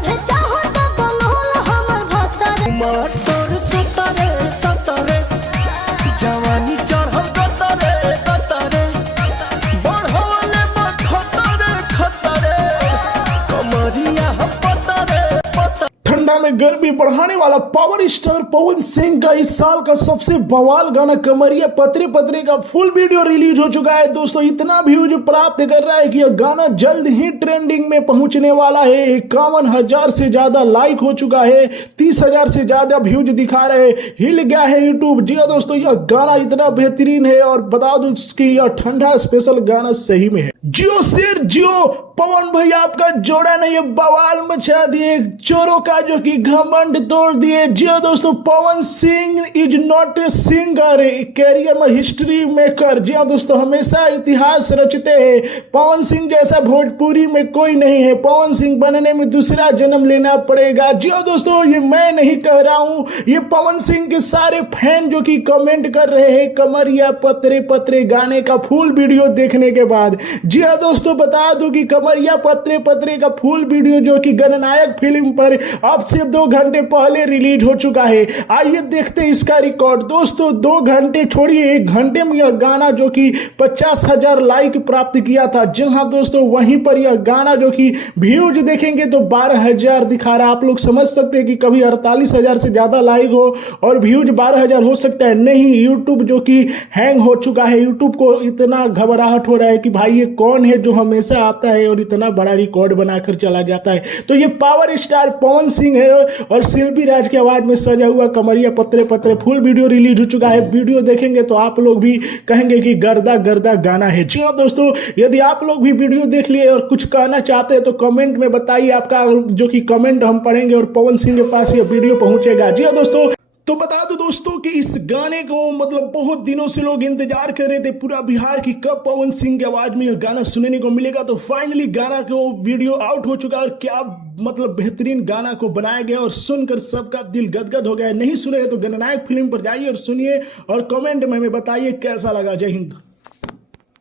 सभे चाहो तो बनोल हमर भतर उमर तोर सतरे सतरे जवानी चढ़ल कतरे कतरे बढ़ले खतरे खतरे कमरिया पतरे पतरे। ठंडा में गर्मी बढ़ाने वाला पावर स्टार पवन सिंह का इस साल का सबसे बवाल गाना कमरिया पतरे पतरे का फुल वीडियो रिलीज हो चुका है। दोस्तों इतना व्यूज प्राप्त कर रहा है कि यह गाना जल्द ही ट्रेंडिंग में पहुंचने वाला है। 51,000 से ज्यादा लाइक हो चुका है, 30,000 से ज्यादा व्यूज दिखा रहे, हिल गया है यूट्यूब। जी हाँ दोस्तों, यह गाना इतना बेहतरीन है और बता दो कि यह ठंडा स्पेशल गाना सही में है। जियो शेर जियो, पवन भाई आपका जोड़ा नहीं है, बवाल मचा दिए, चोरों का जो कि घमंड तोड़ दिए। जी हाँ दोस्तों, Pawan Singh is not a singer, career में हिस्ट्री मेकर। जी हाँ दोस्तों, हमेशा इतिहास रचते हैं। पवन सिंह जैसा भोजपुरी में कोई नहीं है। पवन सिंह बनने में दूसरा जन्म लेना पड़ेगा। जी हाँ दोस्तों, ये मैं नहीं कह रहा हूं, ये पवन सिंह के सारे फैन जो कि कमेंट कर रहे हैं कमरिया पतरे पतरे गाने का फुल वीडियो देखने के बाद। जी हाँ दोस्तों, बता दूं कि कमरिया पतरे पतरे का फुल वीडियो जो कि गणनायक फिल्म पर अब से 2 घंटे पहले रिलीज हो चुका है। आइए देखते हैं इसका रिकॉर्ड। दोस्तों 2 घंटे छोड़िए, 1 घंटे में यह गाना जो कि 50,000 लाइक प्राप्त किया था। जी हाँ दोस्तों, वहीं पर यह गाना जो कि व्यूज देखेंगे तो 12,000 दिखा रहा है। आप लोग समझ सकते हैं कि कभी 48,000 से ज्यादा लाइक हो और व्यूज 12,000 हो सकता है। नहीं, यूट्यूब जो कि हैंग हो चुका है। यूट्यूब को इतना घबराहट हो रहा है कि भाई ये कौन है जो हमेशा आता है और इतना बड़ा रिकॉर्ड बनाकर चला जाता है। तो ये पावर स्टार पवन सिंह है और शिल्पी राज की आवाज में सजा हुआ कमरिया पतरे पतरे फुल वीडियो रिलीज हो चुका है। वीडियो देखेंगे तो आप लोग भी कहेंगे कि गर्दा गर्दा गाना है। जी हाँ दोस्तों, यदि आप लोग भी वीडियो देख लिए और कुछ कहना चाहते हैं तो कमेंट में बताइए। आपका जो कि कमेंट हम पढ़ेंगे और पवन सिंह के पास ये वीडियो पहुंचेगा। जी हाँ दोस्तों, तो बता दो दोस्तों कि इस गाने को मतलब बहुत दिनों से लोग इंतजार कर रहे थे पूरा बिहार की, कब पवन सिंह की आवाज में यह गाना सुनने को मिलेगा। तो फाइनली गाना को वीडियो आउट हो चुका है और क्या मतलब बेहतरीन गाना को बनाया गया और सुनकर सबका दिल गदगद हो गया है। नहीं सुने तो गणनायक फिल्म पर जाइए और सुनिए और कमेंट में हमें बताइए कैसा लगा। जय हिंद।